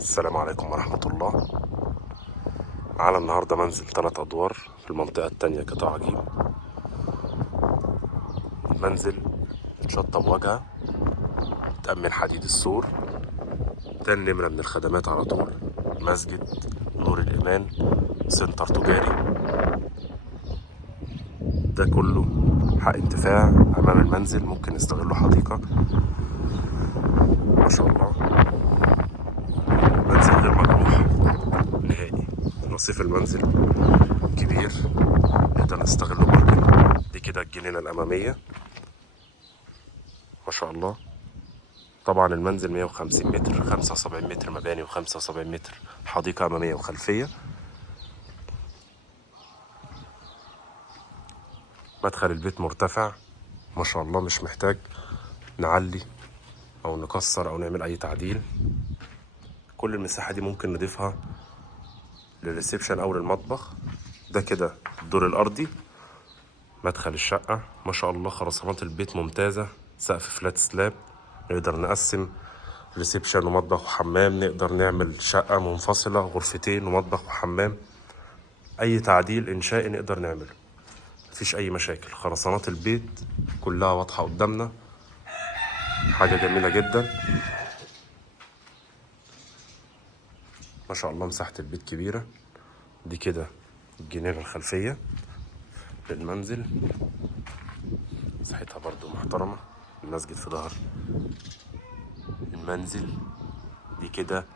السلام عليكم ورحمة الله. معانا النهاردة منزل 3 أدوار في المنطقة التانية قطاع عجيب. المنزل متشطب واجهة، تأمن حديد السور، تاني نمرة من الخدمات على طول، مسجد نور الإيمان، سنتر تجاري. ده كله حق انتفاع أمام المنزل، ممكن نستغله حديقة. ما شاء الله، منزل غير مجروح نهائي. رصيف المنزل كبير، نقدر نستغله برضه. دي كده الجنينة الأمامية ما شاء الله. طبعا المنزل 150 متر، 75 متر مباني و75 متر حديقة أمامية وخلفية. مدخل البيت مرتفع ما شاء الله، مش محتاج نعلي أو نكسر أو نعمل أي تعديل. كل المساحة دي ممكن نضيفها للريسبشن أو للمطبخ. ده كده الدور الأرضي. مدخل الشقة ما شاء الله، خرسانات البيت ممتازة، سقف فلات سلاب. نقدر نقسم ريسبشن ومطبخ وحمام، نقدر نعمل شقة منفصلة غرفتين ومطبخ وحمام. أي تعديل إنشائي نقدر نعمله، مفيش أي مشاكل. خرسانات البيت كلها واضحة قدامنا، حاجة جميلة جدا ما شاء الله. مساحة البيت كبيرة. دي كده الجنينة الخلفية للمنزل، مساحتها برضو محترمة. المسجد في ظهر المنزل. دي كده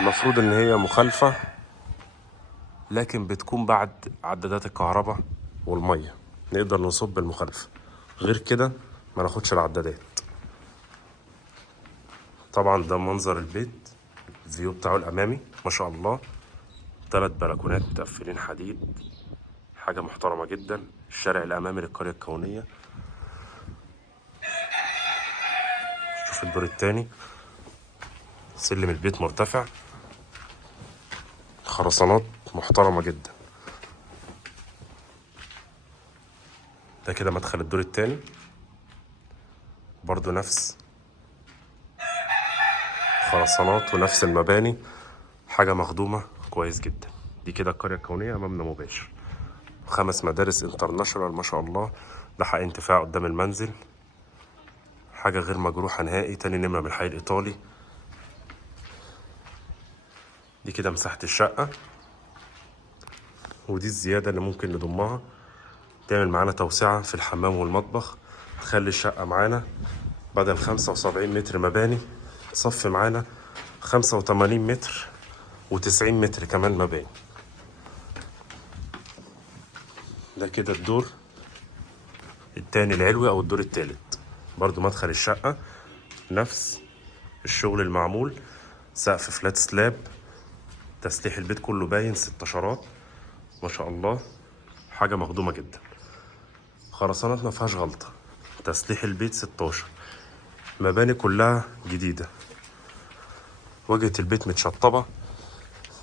المفروض ان هي مخالفة، لكن بتكون بعد عدادات الكهرباء والمية نقدر نصب المخالفة، غير كده ما ناخدش العدادات. طبعا ده منظر البيت، الفيو بتاعه الامامي ما شاء الله. 3 بلكونات متقفلين حديد، حاجة محترمة جدا. الشارع الامامي للقرية الكونية. شوف الدور التاني، سلم البيت مرتفع، خرسانات محترمة جدا. ده كده مدخل الدور التاني، برضو نفس خرسانات ونفس المباني، حاجة مخدومة كويس جدا. دي كده القرية الكونية أمامنا مباشر. 5 مدارس انترناشونال ما شاء الله. ده حق انتفاع قدام المنزل، حاجة غير مجروحة نهائي. تاني نمرة من الحي الإيطالي. دي كده مساحة الشقة، ودي الزيادة اللي ممكن نضمها، تعمل معانا توسعة في الحمام والمطبخ، تخلي الشقة معانا بدل 75 متر مباني تصفي معانا 85 متر و90 متر كمان مباني. ده كده الدور التاني العلوي أو الدور التالت. برضو مدخل الشقة نفس الشغل المعمول، سقف فلات سلاب، تسليح البيت كله باين 16 ما شاء الله، حاجة مخدومة جدا. خرسانات ما فيهاش غلطة، تسليح البيت 16، مباني كلها جديدة، واجهة البيت متشطبة.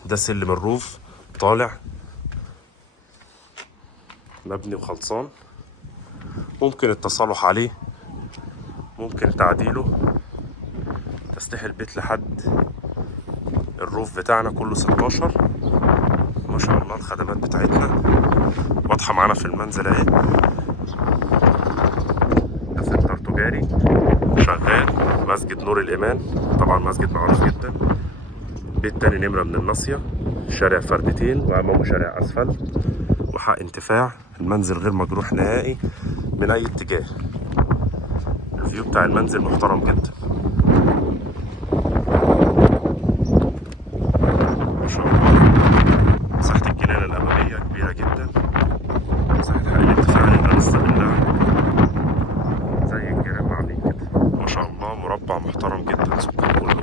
ده سلم الروف طالع مبني وخلصان، ممكن التصالح عليه، ممكن تعديله. تسليح البيت لحد الروف بتاعنا كله 16 ما شاء الله. الخدمات بتاعتنا واضحة معانا في المنزل اهي. ده سنتر تجاري شغال. مسجد نور الإيمان، طبعا مسجد معروف جدا. بيت تاني نمرة من الناصية، شارع فردتين وأمامه شارع أسفلت، وحق انتفاع. المنزل غير مجروح نهائي من أي اتجاه. الفيو بتاع المنزل محترم جدا ما شاء الله. مساحة الجنينة الأمامية كبيرة جدا، مساحة حق الانتفاع نقدر نستغلها زي الجيران عاملين كده ما شاء الله. مربع محترم جدا، سكان كله